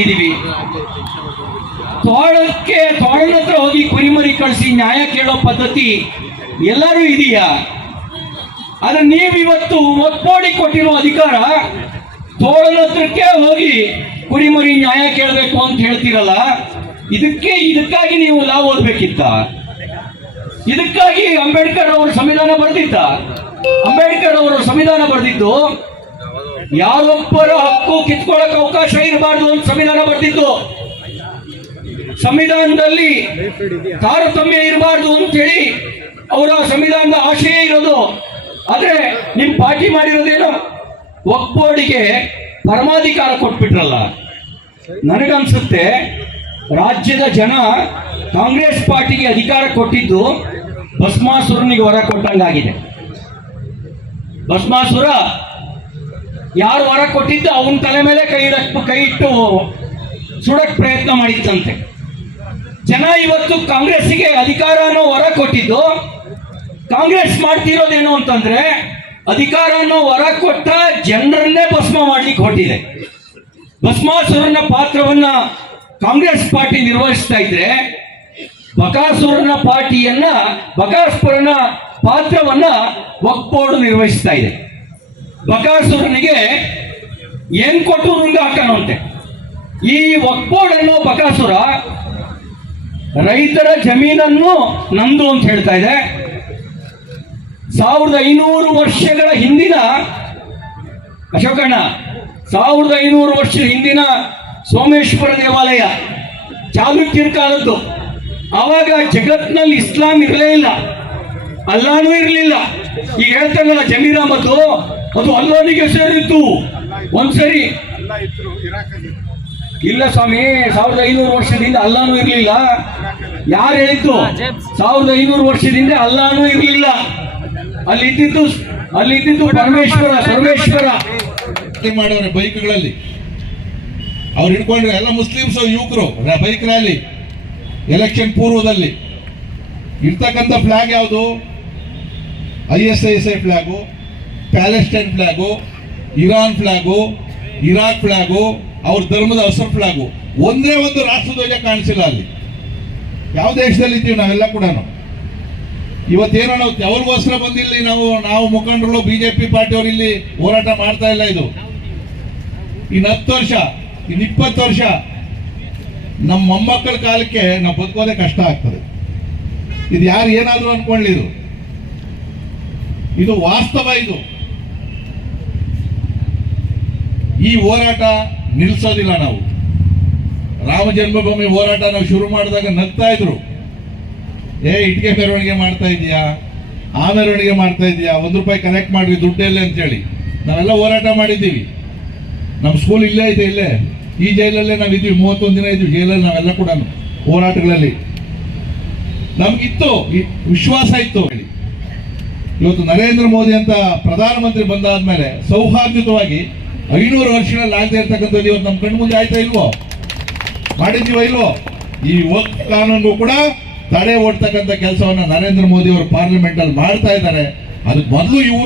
ಇದ್ದೀವಿ ತೋಳಕ್ಕೆ, ತೋಳನ ಹತ್ರ ಹೋಗಿ ಕುರಿಮರಿ ಕಳಿಸಿ ನ್ಯಾಯ ಕೇಳೋ ಪದ್ಧತಿ ಎಲ್ಲರೂ ಇದೆಯಾ? ಆದ್ರೆ ನೀವಿವತ್ತು ಒತ್ತೋಡಿ ಕೊಟ್ಟಿರೋ ಅಧಿಕಾರ ತೋಳನ ಹತ್ರಕ್ಕೆ ಹೋಗಿ ಕುರಿಮರಿ ನ್ಯಾಯ ಕೇಳಬೇಕು ಅಂತ ಹೇಳ್ತೀರಲ್ಲ, ಇದಕ್ಕೆ, ಇದಕ್ಕಾಗಿ ನೀವು ಲಾಭ ಓದ್ಬೇಕಿತ್ತ? ಇದಕ್ಕಾಗಿ ಅಂಬೇಡ್ಕರ್ ಅವರು ಸಂವಿಧಾನ ಬರೆದಿದ್ದ? ಅಂಬೇಡ್ಕರ್ ಅವರು ಸಂವಿಧಾನ ಬರೆದಿದ್ದು ಯಾರೊಬ್ಬರ ಹಕ್ಕು ಕಿತ್ಕೊಳ್ಳಕ್ ಅವಕಾಶ ಇರಬಾರ್ದು ಅಂತ ಸಂವಿಧಾನ ಬರ್ತಿತ್ತು ಸಂವಿಧಾನದಲ್ಲಿ ತಾರತಮ್ಯ ಇರಬಾರ್ದು ಅಂತೇಳಿ ಅವರ ಸಂವಿಧಾನದ ಆಶಯ ಇರೋದು. ಆದ್ರೆ ನಿಮ್ ಪಾರ್ಟಿ ಮಾಡಿರೋದೇನು? ಒಕ್ಕೋಡಿಗೆ ಪರಮಾಧಿಕಾರ ಕೊಟ್ಬಿಟ್ರಲ್ಲ. ನನಗನ್ಸುತ್ತೆ ರಾಜ್ಯದ ಜನ ಕಾಂಗ್ರೆಸ್ ಪಾರ್ಟಿಗೆ ಅಧಿಕಾರ ಕೊಟ್ಟಿದ್ದು ಭಸ್ಮಾಸುರನಿಗೆ ವರ ಕೊಟ್ಟಂಗಾಗಿದೆ. ಭಸ್ಮಾಸುರ ಯಾರು ವರ ಕೊಟ್ಟಿದ್ದು ಅವನ ತಲೆ ಮೇಲೆ ಕೈ ಕೈ ಇಟ್ಟು ಸುಡಕ್ ಪ್ರಯತ್ನ ಮಾಡಿತ್ತಂತೆ. ಜನ ಇವತ್ತು ಕಾಂಗ್ರೆಸ್ಸಿಗೆ ಅಧಿಕಾರ ಅನ್ನೋ ವರ ಕೊಟ್ಟಿದ್ದು, ಕಾಂಗ್ರೆಸ್ ಮಾಡ್ತಿರೋದೇನು ಅಂತಂದ್ರೆ ಅಧಿಕಾರ ಅನ್ನೋ ವರ ಕೊಟ್ಟ ಜನರನ್ನೇ ಭಸ್ಮ ಮಾಡ್ಲಿಕ್ಕೆ ಹೊಟ್ಟಿದೆ ಭಸ್ಮಾಸುರನ ಪಾತ್ರವನ್ನ ಕಾಂಗ್ರೆಸ್ ಪಾರ್ಟಿ ನಿರ್ವಹಿಸ್ತಾ ಇದ್ರೆ, ಬಕಾಸುರನ ಪಾರ್ಟಿಯನ್ನ ಬಕಾಸುರನ ಪಾತ್ರವನ್ನ ಒಕ್ಕೋಡು ನಿರ್ವಹಿಸ್ತಾ ಇದೆ. ಬಕಾಸುರನಿಗೆ ಏನ್ ಕೊಟ್ಟು ನುಂಗ ಹಾಕಣಂತೆ ಈ ವಕ್ಬೋರ್ಡ್ ಅನ್ನೋ ಬಕಾಸುರ ರೈತರ ಜಮೀನನ್ನು ನಂದು ಅಂತ ಹೇಳ್ತಾ ಇದೆ. ಸಾವಿರದ ಐನೂರು ವರ್ಷಗಳ ಹಿಂದಿನ ಅಶೋಕಣ್ಣ, ಸಾವಿರದ ಐನೂರು ವರ್ಷದ ಹಿಂದಿನ ಸೋಮೇಶ್ವರ ದೇವಾಲಯ ಚಾಲುಕ್ಯರ ಕಾಲದ್ದು. ಆವಾಗ ಜಗತ್ನಲ್ಲಿ ಇಸ್ಲಾಂ ಇರಲೇ ಇಲ್ಲ, ಅಲ್ಲಾನೂ ಇರಲಿಲ್ಲ. ಈಗ ಹೇಳ್ತಾನಲ್ಲ, ಜಮೀರ ಮತ್ತು ಅದು ಅಲ್ಲೋನಿಗೆ ಸೇರಿತ್ತು ಒಂದ್ಸರಿ ಇಲ್ಲ ಸ್ವಾಮಿ, ಸಾವಿರದ ಐನೂರು ವರ್ಷದಿಂದ ಅಲ್ಲಾನು ಇರಲಿಲ್ಲ. ಯಾರು ಹೇಳಿತ್ತು ಸಾವಿರದ ಐನೂರು ವರ್ಷದಿಂದ ಅಲ್ಲಾನು ಇರಲಿಲ್ಲ. ಅಲ್ಲಿ ಇದ್ದಿದ್ದು ಅಲ್ಲಿ ಇದ್ದಿದ್ದು ಪರಮೇಶ್ವರ, ಸರ್ವೇಶ್ವರ. ಮಾಡ್ಯಾರ ಬೈಕ್ಗಳಲ್ಲಿ. ಅವ್ರು ಹಿಡ್ಕೊಂಡ್ರೆ ಎಲ್ಲ ಮುಸ್ಲಿಮ್ಸ್ ಯುವಕರು. Bike rally. ಎಲೆಕ್ಷನ್ ಪೂರ್ವದಲ್ಲಿ. ಇರ್ತಕ್ಕಂಥ ಫ್ಲಾಗ್ ಯಾವುದು? I S S I flag, Palestine flag, Iran flag, Iraq flag, ಅವ್ರ ಧರ್ಮದ ಹಸಿರು ಫ್ಲಾಗು. ಒಂದೇ ಒಂದು ರಾಷ್ಟ್ರಧ್ವಜ ಕಾಣಿಸಿಲ್ಲ ಅಲ್ಲಿ. ಯಾವ ದೇಶದಲ್ಲಿ ಇದ್ದೀವಿ ನಾವೆಲ್ಲ ಕೂಡ ಇವತ್ತೇನೋ ನಾವು ಅವ್ರಿಗೋಸ್ಕರ ಬಂದಿಲ್ಲಿ ನಾವು ನಾವು ಮುಖಂಡರು, ಬಿಜೆಪಿ ಪಾರ್ಟಿಯವರು ಇಲ್ಲಿ ಹೋರಾಟ ಮಾಡ್ತಾ ಇಲ್ಲ ಇದು. ಇನ್ನು ಹತ್ತು ವರ್ಷ ಇನ್ನು ಇಪ್ಪತ್ತು ವರ್ಷ ನಮ್ಮ ಮೊಮ್ಮಕ್ಕಳ ಕಾಲಕ್ಕೆ ನಾವು ಬದುಕೋದೇ ಕಷ್ಟ ಆಗ್ತದೆ. ಇದು ಯಾರು ಏನಾದರೂ ಅಂದ್ಕೊಳ್ಳಿ ಇದು. ಇದು ವಾಸ್ತವ ಇದು. ಈ ಹೋರಾಟ ನಿಲ್ಲಿಸೋದಿಲ್ಲ ನಾವು. ರಾಮ ಜನ್ಮಭೂಮಿ ಹೋರಾಟ ನಾವು ಶುರು ಮಾಡಿದಾಗ ನಗ್ತಾ ಇದ್ರು. ಏ ಇಟ್ಟಿಗೆ ಮೆರವಣಿಗೆ ಮಾಡ್ತಾ ಇದೀಯಾ ಆ ಮೆರವಣಿಗೆ ಮಾಡ್ತಾ ಇದೀಯಾ ಒಂದು ರೂಪಾಯಿ ಕಲೆಕ್ಟ್ ಮಾಡ್ರಿ ದುಡ್ಡೆಲ್ಲ ಅಂತೇಳಿ. ನಾವೆಲ್ಲ ಹೋರಾಟ ಮಾಡಿದ್ದೀವಿ. ನಮ್ಮ ಸ್ಕೂಲ್ ಇಲ್ಲೇ ಇದೆ, ಇಲ್ಲೇ. ಈ ಜೈಲಲ್ಲೇ ನಾವು ಇದ್ದೀವಿ ಮೂವತ್ತೊಂದು ದಿನ ಇದ್ವಿ ಜೈಲಲ್ಲಿ ನಾವೆಲ್ಲ ಕೂಡ ಹೋರಾಟಗಳಲ್ಲಿ. ನಮ್ಗಿತ್ತು ವಿಶ್ವಾಸ ಇತ್ತು. ಇವತ್ತು ನರೇಂದ್ರ ಮೋದಿ ಅಂತ ಪ್ರಧಾನಮಂತ್ರಿ ಬಂದಾದ್ಮೇಲೆ ಸೌಹಾರ್ದಯುತವಾಗಿ ಐನೂರು ವರ್ಷಗಳಲ್ಲಿ ಆಗದೆ ಇರ್ತಕ್ಕಂಥದ್ದು ಇವತ್ತು ನಮ್ಮ ಕಣ್ಣು ಮುಂದೆ ಆಯ್ತಾ ಇಲ್ವೋ? ಮಾಡಿದೀವ ಇಲ್ವೋ? ಈ ವಕ್ ಕಾನೂನು ಕೂಡ ತಡೆ ಓಡ್ತಕ್ಕಂಥ ಕೆಲಸವನ್ನ ನರೇಂದ್ರ ಮೋದಿ ಅವರು ಪಾರ್ಲಿಮೆಂಟ್ ಅಲ್ಲಿ ಮಾಡ್ತಾ ಇದ್ದಾರೆ. ಅದಕ್ಕೆ ಮೊದಲು ಇವರು